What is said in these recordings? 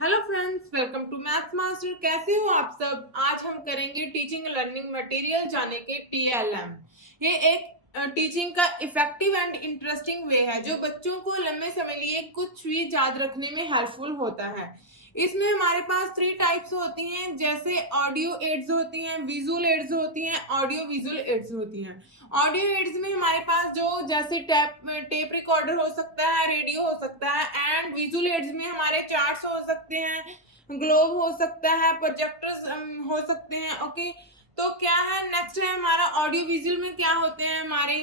Hello friends, welcome to maths master. कैसे हो आप सब। आज हम करेंगे टीचिंग लर्निंग मटेरियल जाने के टीएलएम। ये एक टीचिंग का इफेक्टिव एंड इंटरेस्टिंग वे है जो बच्चों को लंबे समय लिए कुछ भी याद रखने में हेल्पफुल होता है। इसमें हमारे पास 3 टाइप्स होती हैं, जैसे ऑडियो एड्स होती हैं, विजुअल एड्स होती हैं, ऑडियो विजुअल एड्स होती हैं। ऑडियो एड्स में हमारे पास जो जैसे टेप रिकॉर्डर हो सकता है, रेडियो हो सकता है, एंड विजुअल एड्स में हमारे चार्ट्स हो सकते हैं, ग्लोब हो सकता है, प्रोजेक्टर्स हो सकते हैं। ओके, तो क्या है नेक्स्ट है हमारा ऑडियो विजुअल में क्या होते हैं हमारे,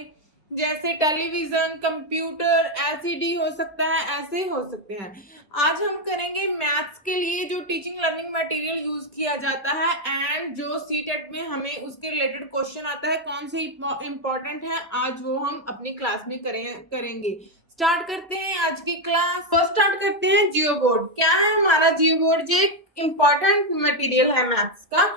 जैसे टेलीविजन, कंप्यूटर, एलसीडी हो सकता है, ऐसे हो सकते हैं। आज हम करेंगे मैथ्स के लिए जो टीचिंग लर्निंग मटेरियल यूज किया जाता है एंड जो सीटेट में हमें उसके रिलेटेड क्वेश्चन आता है, कौन से इंपॉर्टेंट है, आज वो हम अपनी क्लास में करेंगे। स्टार्ट करते हैं आज की क्लास। फर्स्ट स्टार्ट करते हैं जियो बोर्ड। क्या है हमारा जियो बोर्ड? ये एक इंपॉर्टेंट मटेरियल है मैथ्स का।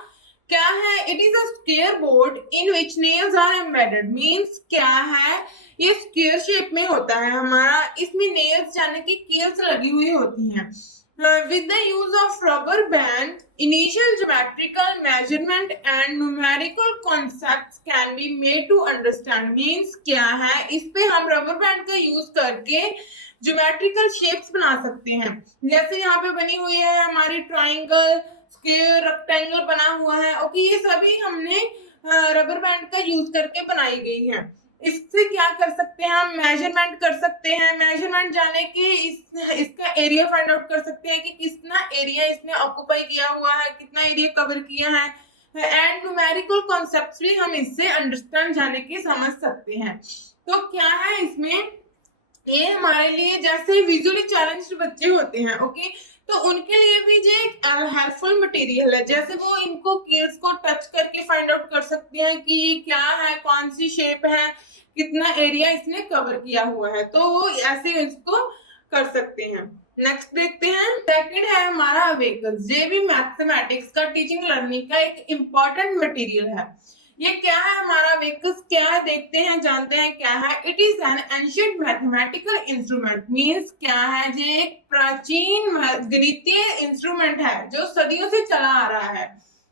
क्या है? It is a square board in which nails are embedded. Means क्या है, ये स्क्वायर शेप में होता है हमारा, इसमें नेल्स यानी कि कील्स लगी हुई होती हैं। With the use of rubber band, initial geometrical measurement and numerical concepts can be made to understand. Means क्या है, इस पे हम रबर बैंड का यूज करके ज्योमेट्रिकल शेप्स बना सकते हैं। जैसे यहाँ पे बनी हुई है हमारी ट्राइंगल, स्क्वायर, रेक्टेंगल बना हुआ है। ओके, ये सभी हमने रबर बैंड का यूज करके बनाई गई है। इससे क्या कर सकते हैं, हम मेजरमेंट कर सकते हैं। मेजरमेंट जाने के इसका एरिया फाइंड आउट कर सकते हैं कि कितना एरिया इसने ऑक्यूपाई किया हुआ है, कितना एरिया कवर किया है। एंड न्यूमेरिकल कॉन्सेप्ट्स भी हम इससे अंडरस्टैंड जाने के समझ सकते हैं। तो क्या है इसमें, ये हमारे लिए जैसे विजुअली चैलेंज्ड बच्चे होते हैं, ओके, तो उनके लिए भी ये हेल्पफुल मटेरियल है। जैसे वो इनको कील्स को टच करके फाइंड आउट कर सकते हैं कि ये क्या है, कौन सी शेप है, कितना एरिया इसने कवर किया हुआ है, तो वो ऐसे इसको कर सकते हैं। नेक्स्ट देखते हैं, सेकंड है हमारा अवेकन्स। ये भी मैथमेटिक्स का टीचिंग लर्निंग का एक इम्पॉर्टेंट मटेरियल है। ये क्या है हमारा वेकस, क्या है देखते हैं, जानते हैं क्या है। It is an ancient mathematical instrument. Means क्या है, ये एक प्राचीन गणितीय इंस्ट्रूमेंट है जो सदियों से चला आ रहा है।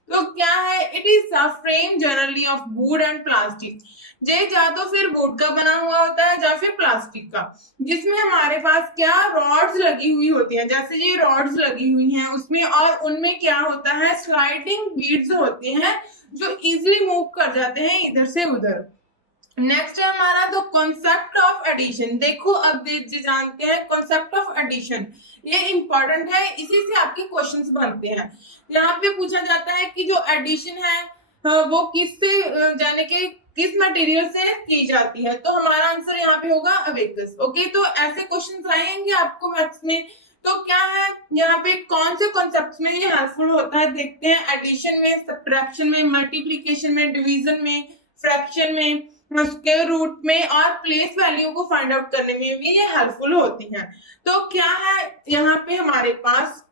तो क्या है, it is a frame generally of would and plastic. ये या तो फिर वुड का बना हुआ होता है या फिर प्लास्टिक का, जिसमें हमारे पास क्या रॉड्स लगी हुई होती हैं। जैसे ये रॉड्स लगी हुई हैं उसमें, और उनमें क्या होता है, स्लाइडिंग बीड्स होती हैं जो इजीली मूव कर जाते हैं इधर से उधर। नेक्स्ट है हमारा द कॉन्सेप्ट ऑफ एडिशन। देखो अब जानते हैं कॉन्सेप्ट ऑफ एडिशन, ये इंपॉर्टेंट है, इसी से आपके क्वेश्चंस बनते हैं। यहाँ पे पूछा जाता है कि जो एडिशन है वो किससे जाने के किस मटेरियल से की जाती है, तो हमारा आंसर यहाँ पे होगा अवेकस। ओके, तो ऐसे क्वेश्चंस आएंगे आपको मैथ्स में। तो क्या है यहाँ पे, कौन से कॉन्सेप्ट्स में ये हेल्पफुल होता है देखते हैं। एडिशन में, सब्ट्रैक्शन में, मल्टीप्लिकेशन में, डिवीजन में, फ्रैक्शन में, स्क्वायर रूट में और प्लेस वैल्यू को फाइंड आउट करने में भी ये हेल्पफुल होती हैं। तो क्या है यहाँ पे हमारे पास,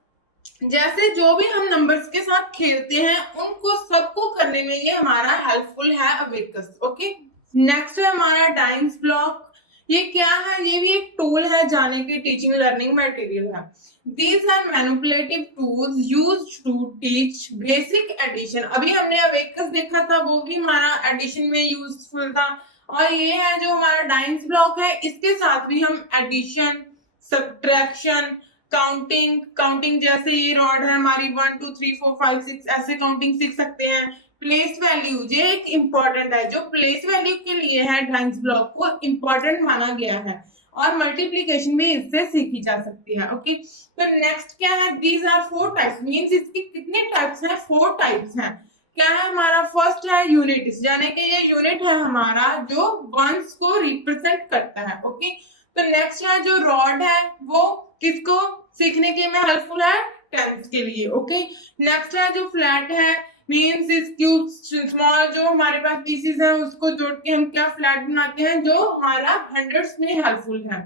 जैसे जो भी हम नंबर्स के साथ खेलते हैं उनको सबको करने में ये हमारा हेल्पफुल है अवेकस। ओके, नेक्स्ट है हमारा डाइंस ब्लॉक। ये क्या है, ये भी एक टूल है जाने की टीचिंग लर्निंग मटेरियल है। These are manipulative tools used to teach basic addition. अभी हमने अवेकस देखा था, वो भी हमारा एडिशन में यूजफुल था। और ये है जो हमारा डाइंस ब्लॉक है, इसके साथ भी हम एडिशन, सब्ट्रैक्शन, काउंटिंग काउंटिंग जैसे ये रॉड है हमारी 1 2 3 4 5 6, ऐसे काउंटिंग सीख सकते हैं। प्लेस वैल्यू, ये एक इंपॉर्टेंट है, जो प्लेस वैल्यू के लिए है डाइंस ब्लॉक को इंपॉर्टेंट माना गया है, और मल्टीप्लीकेशन भी इससे सीखी जा सकती है। ओके, तो नेक्स्ट क्या है, दीज आर 4 टाइप्स। मींस इसके कितने टाइप्स हैं, 4 टाइप्स हैं। क्या है हमारा, फर्स्ट है यूनिट, यानी कि ये यूनिट है हमारा जो वंस को रिप्रेजेंट करता है। ओके, तो नेक्स्ट है जो रॉड है, वो किसको सीखने के में हेल्पफुल है, टेंस के लिए। ओके, नेक्स्ट है जो फ्लैट है, मींस इस क्यूब स्मॉल जो हमारे पास पीसेस है उसको जोड़ के हम क्या फ्लैट बनाते हैं, जो हमारा हंड्रेड्स में हेल्पफुल है।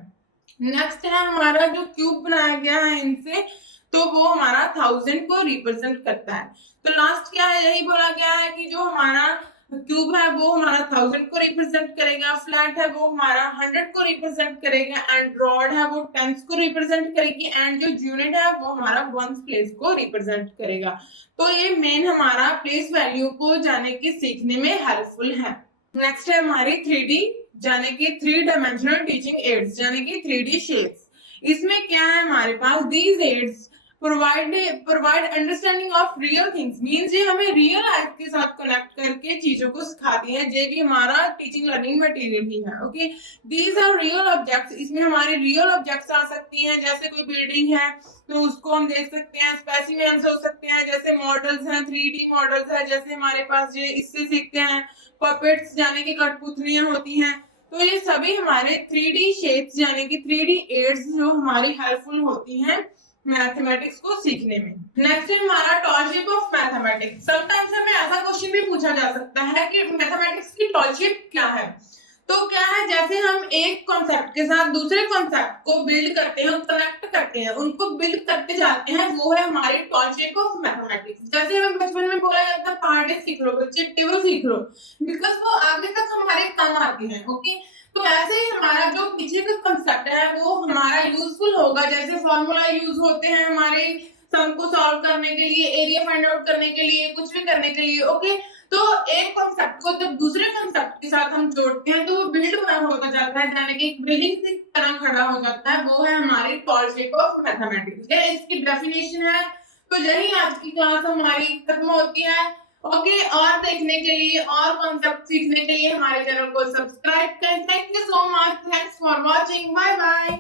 नेक्स्ट है हमारा जो क्यूब बनाया गया है इनसे, तो वो हमारा 1000 को रिप्रेजेंट करता है। तो लास्ट क्या है, यही बोला गया है कि जो हमारा क्यूब है वो हमारा 1000 को रिप्रेजेंट करेगा, फ्लैट है वो हमारा 100 को रिप्रेजेंट करेगा, एंड रॉड है वो टेंस को रिप्रेजेंट करेगी, एंड जो यूनिट है वो हमारा वंस प्लेस को रिप्रेजेंट करेगा। तो ये मेन हमारा प्लेस वैल्यू को जाने के सीखने में हेल्पफुल है। नेक्स्ट है हमारी 3D जाने की 3 डायमेंशनल टीचिंग एड्स यानी कि 3D शेप्स। इसमें क्या है हमारे पास, these aids provide understanding of real things, means ये हमें रियल लाइफ के साथ कनेक्ट करके चीजों को सिखाती है, ये भी हमारा टीचिंग लर्निंग मटेरियल ही है। Okay, these are real objects, इसमें हमारे रियल ऑब्जेक्ट्स आ सकती हैं, जैसे कोई बिल्डिंग है तो उसको हम देख सकते हैं, स्पेसिमेंस हो सकते हैं, जैसे मॉडल्स हैं, 3D मॉडल्स है, जैसे हमारे पास ये इससे सीखते हैं पपेट्स यानी कि कठपुतलियां होती हैं। तो ये सभी हमारे 3D शेप्स यानी कि 3D एड्स जो हमारी हेल्पफुल होती हैं मैथमेटिक्स को सीखने में। नेक्स्ट है हमारा टॉलशिप ऑफ मैथमेटिक्स। समटाइम्स हमें ऐसा क्वेश्चन भी पूछा जा सकता है कि मैथमेटिक्स की टॉलशिप क्या है। तो क्या है, जैसे हम एक कॉन्सेप्ट के साथ दूसरे कॉन्सेप्ट को बिल्ड करते हैं, कनेक्ट करते हैं, उनको बिल्ड करते जाते हैं, वो है हमारी टॉलशिप ऑफ मैथमेटिक्स। जैसे हमें बचपन में बोला जाता है पहाड़े सीख लो बच्चे, टेबल सीख लो, बिकॉज वो आगे तक हमारे काम आती है। ओके, तो ऐसे ही हमारा जो पीछे का कंसेप्ट है वो हमारा यूजफुल होगा, जैसे फॉर्मूला यूज होते हैं हमारे सम को सॉल्व करने के लिए, एरिया फाइंड आउट करने के लिए, कुछ भी करने के लिए। ओके, तो एक कॉन्सेप्ट को जब दूसरे कॉन्सेप्ट के साथ हम जोड़ते हैं तो वो बिल्ड होता जाता है, यानी कि एक बिल्डिंग की तरह खड़ा हो जाता है, वो है हमारी टॉलशिप ऑफ मैथमेटिक्स। ये इसकी डेफिनेशन है। तो यही आज की क्लास हमारी खत्म होती है। ओके, और देखने के लिए और कॉन्सेप्ट सीखने के लिए हमारे चैनल को सब्सक्राइब करें। Thank you so much, thanks for watching, bye bye.